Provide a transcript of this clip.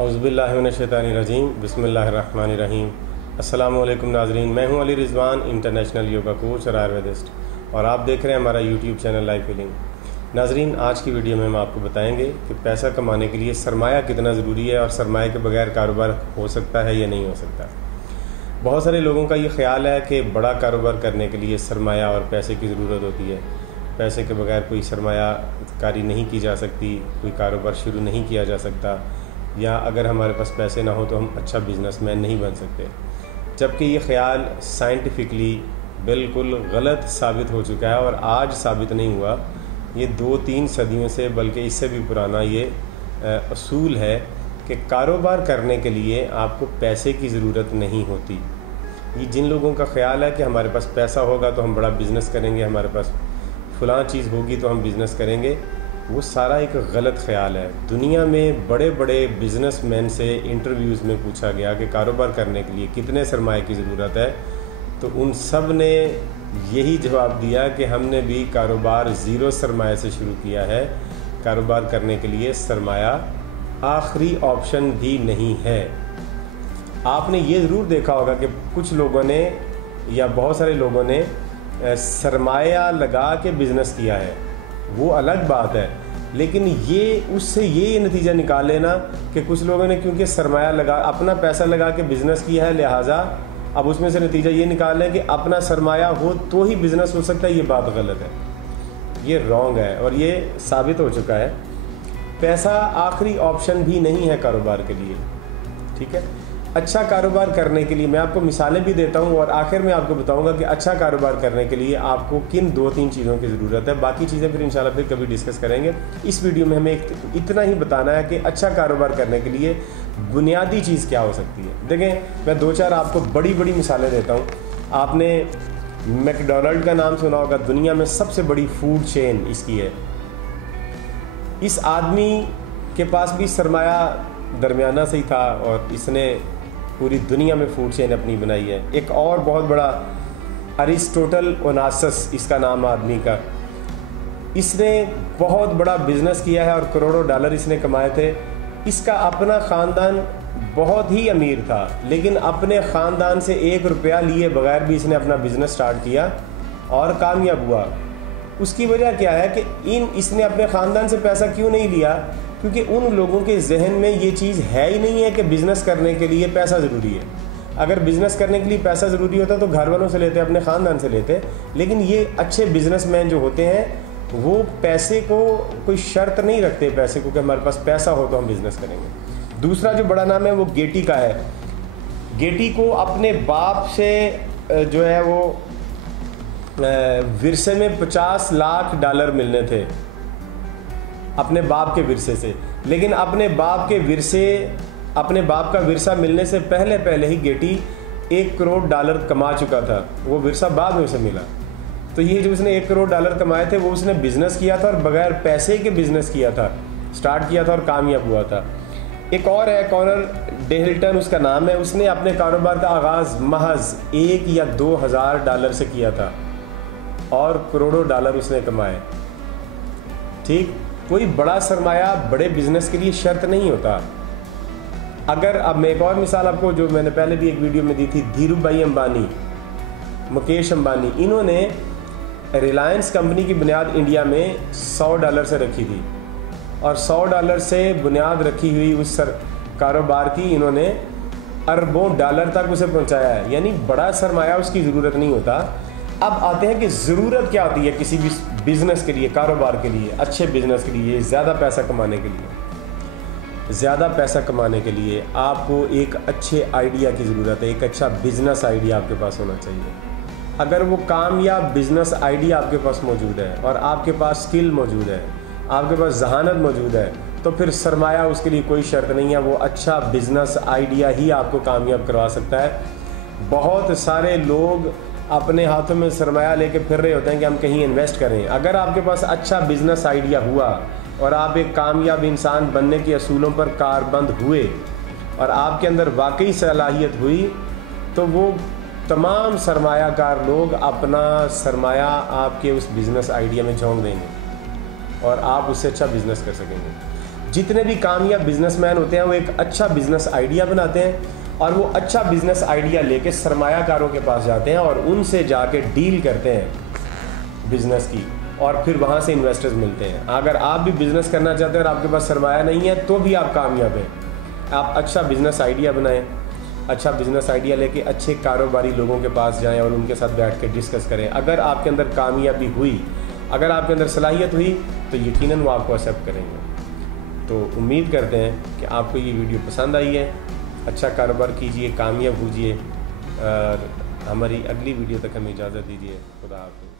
औज़ुबिल्लाहिमिनश्शैतानिर्रजीम बिस्मिल्लाहिर्रहमानिर्रहीम। अस्सलामु अलैकुम नाज़रीन, मैं हूं Ali Rizwan, international yoga coach और आयुर्वेदिस्ट, और आप देख रहे हैं हमारा यूट्यूब चैनल लाइफ हीलिंग। नाज़रीन, आज की वीडियो में हम आपको बताएंगे कि पैसा कमाने के लिए सरमाया कितना ज़रूरी है और सरमाए के बगैर कारोबार हो सकता है या नहीं हो सकता। बहुत सारे लोगों का ये ख्याल है कि बड़ा कारोबार करने के लिए सरमाया और पैसे की ज़रूरत होती है, पैसे के बगैर कोई सरमाया कारी नहीं की जा सकती, कोई कारोबार शुरू नहीं किया जा सकता, या अगर हमारे पास पैसे ना हो तो हम अच्छा बिजनेसमैन नहीं बन सकते। जबकि ये ख्याल साइंटिफिकली बिल्कुल गलत साबित हो चुका है, और आज साबित नहीं हुआ, ये 2-3 सदियों से बल्कि इससे भी पुराना ये असूल है कि कारोबार करने के लिए आपको पैसे की ज़रूरत नहीं होती। ये जिन लोगों का ख्याल है कि हमारे पास पैसा होगा तो हम बड़ा बिज़नेस करेंगे, हमारे पास फ़लाँ चीज़ होगी तो हम बिज़नेस करेंगे, वो सारा एक गलत ख्याल है। दुनिया में बड़े बड़े बिज़नेसमैन से इंटरव्यूज़ में पूछा गया कि कारोबार करने के लिए कितने सरमाए की ज़रूरत है, तो उन सब ने यही जवाब दिया कि हमने भी कारोबार ज़ीरो सरमाए से शुरू किया है। कारोबार करने के लिए सरमाया आखिरी ऑप्शन भी नहीं है। आपने ये ज़रूर देखा होगा कि कुछ लोगों ने या बहुत सारे लोगों ने सरमाया लगा के बिज़नेस किया है, वो अलग बात है, लेकिन ये उससे ये नतीजा निकाल लेना कि कुछ लोगों ने क्योंकि सरमाया लगा, अपना पैसा लगा के बिज़नेस किया है, लिहाजा अब उसमें से नतीजा ये निकाल लें कि अपना सरमाया हो तो ही बिज़नेस हो सकता है। ये बात गलत है, ये रॉन्ग है और ये साबित हो चुका है। पैसा आखिरी ऑप्शन भी नहीं है कारोबार के लिए, ठीक है। अच्छा कारोबार करने के लिए मैं आपको मिसालें भी देता हूं, और आखिर में आपको बताऊंगा कि अच्छा कारोबार करने के लिए आपको किन 2-3 चीज़ों की ज़रूरत है। बाकी चीज़ें फिर इंशाल्लाह फिर कभी डिस्कस करेंगे। इस वीडियो में हमें इतना ही बताना है कि अच्छा कारोबार करने के लिए बुनियादी चीज़ क्या हो सकती है। देखें, मैं 2-4 आपको बड़ी बड़ी मिसालें देता हूँ। आपने मैकडोनल्ड का नाम सुना होगा, दुनिया में सबसे बड़ी फूड चेन इसकी है। इस आदमी के पास भी सरमाया दरमियाना से ही था और इसने पूरी दुनिया में फूड चेन अपनी बनाई है। एक और बहुत बड़ा अरिस्टोटल ओनासस इसका नाम आदमी का, इसने बहुत बड़ा बिजनेस किया है और करोड़ों डॉलर इसने कमाए थे। इसका अपना ख़ानदान बहुत ही अमीर था, लेकिन अपने ख़ानदान से 1 रुपया लिए बगैर भी इसने अपना बिजनेस स्टार्ट किया और कामयाब हुआ। उसकी वजह क्या है कि इसने अपने ख़ानदान से पैसा क्यों नहीं लिया? क्योंकि उन लोगों के जहन में ये चीज़ है ही नहीं है कि बिज़नेस करने के लिए पैसा ज़रूरी है। अगर बिज़नेस करने के लिए पैसा ज़रूरी होता तो घर वालों से लेते, अपने ख़ानदान से लेते। लेकिन ये अच्छे बिज़नेसमैन जो होते हैं वो पैसे को कोई शर्त नहीं रखते, पैसे को कि हमारे पास पैसा हो तो हम बिज़नेस करेंगे। दूसरा जो बड़ा नाम है वो गेटी का है। गेटी को अपने बाप से जो है वो विरसे में $50 लाख मिलने थे, अपने बाप के विरसे से। लेकिन अपने बाप का विरसा मिलने से पहले ही गेटी $1 करोड़ कमा चुका था। वो विरसा बाद में उसे मिला। तो ये जो उसने $1 करोड़ कमाए थे वो उसने बिजनेस किया था और बगैर पैसे के बिजनेस किया था, स्टार्ट किया था और कामयाब हुआ था। एक और है, कॉनर डेहिल्टन उसका नाम है। उसने अपने कारोबार का आगाज़ महज $1 या $2,000 से किया था और करोड़ों डॉलर उसने कमाए। ठीक, कोई बड़ा सरमाया बड़े बिजनेस के लिए शर्त नहीं होता। अगर अब मैं एक और मिसाल आपको, जो मैंने पहले भी एक वीडियो में दी थी, धीरू भाई अंबानी, मुकेश अंबानी, इन्होंने रिलायंस कंपनी की बुनियाद इंडिया में $100 से रखी थी, और $100 से बुनियाद रखी हुई उस कारोबार की इन्होंने अरबों डॉलर तक उसे पहुंचाया है। यानी बड़ा सरमाया उसकी ज़रूरत नहीं होता। अब आते हैं कि ज़रूरत क्या होती है किसी भी बिज़नेस के लिए, कारोबार के लिए, अच्छे बिज़नेस के लिए, ज़्यादा पैसा कमाने के लिए। ज़्यादा पैसा कमाने के लिए आपको एक अच्छे आइडिया की ज़रूरत है, एक अच्छा बिज़नेस आइडिया आपके पास होना चाहिए। अगर वो कामयाब बिज़नेस आइडिया आपके पास मौजूद है और आपके पास स्किल मौजूद है, आपके पास जहानत मौजूद है, तो फिर सरमाया उसके लिए कोई शर्त नहीं है। वो अच्छा बिज़नेस आइडिया ही आपको कामयाब करवा सकता है। बहुत सारे लोग अपने हाथों में सरमाया लेके फिर रहे होते हैं कि हम कहीं इन्वेस्ट करें। अगर आपके पास अच्छा बिजनेस आइडिया हुआ और आप एक कामयाब इंसान बनने के असूलों पर कारबंद हुए और आपके अंदर वाकई सलाहियत हुई, तो वो तमाम सरमायाकार लोग अपना सरमाया आपके उस बिज़नेस आइडिया में झोंक देंगे और आप उससे अच्छा बिज़नेस कर सकेंगे। जितने भी कामयाब बिजनेसमैन होते हैं वो एक अच्छा बिजनेस आइडिया बनाते हैं और वो अच्छा बिजनेस आइडिया लेके सरमायाकारों के पास जाते हैं और उनसे जाके डील करते हैं बिजनेस की, और फिर वहाँ से इन्वेस्टर्स मिलते हैं। अगर आप भी बिजनेस करना चाहते हैं और आपके पास सरमाया नहीं है तो भी आप कामयाब हैं। आप अच्छा बिजनेस आइडिया बनाएं, अच्छा बिजनेस आइडिया लेके अच्छे कारोबारी लोगों के पास जाएं और उनके साथ बैठ के डिस्कस करें। अगर आपके अंदर कामयाबी हुई, अगर आपके अंदर सलाहियत हुई तो यकीनन वो आपको एक्सेप्ट करेंगे। तो उम्मीद करते हैं कि आपको ये वीडियो पसंद आई है। अच्छा कारोबार कीजिए, कामयाब होइए, और हमारी अगली वीडियो तक हमें इजाज़त दीजिए। खुदा हाफ़िज़।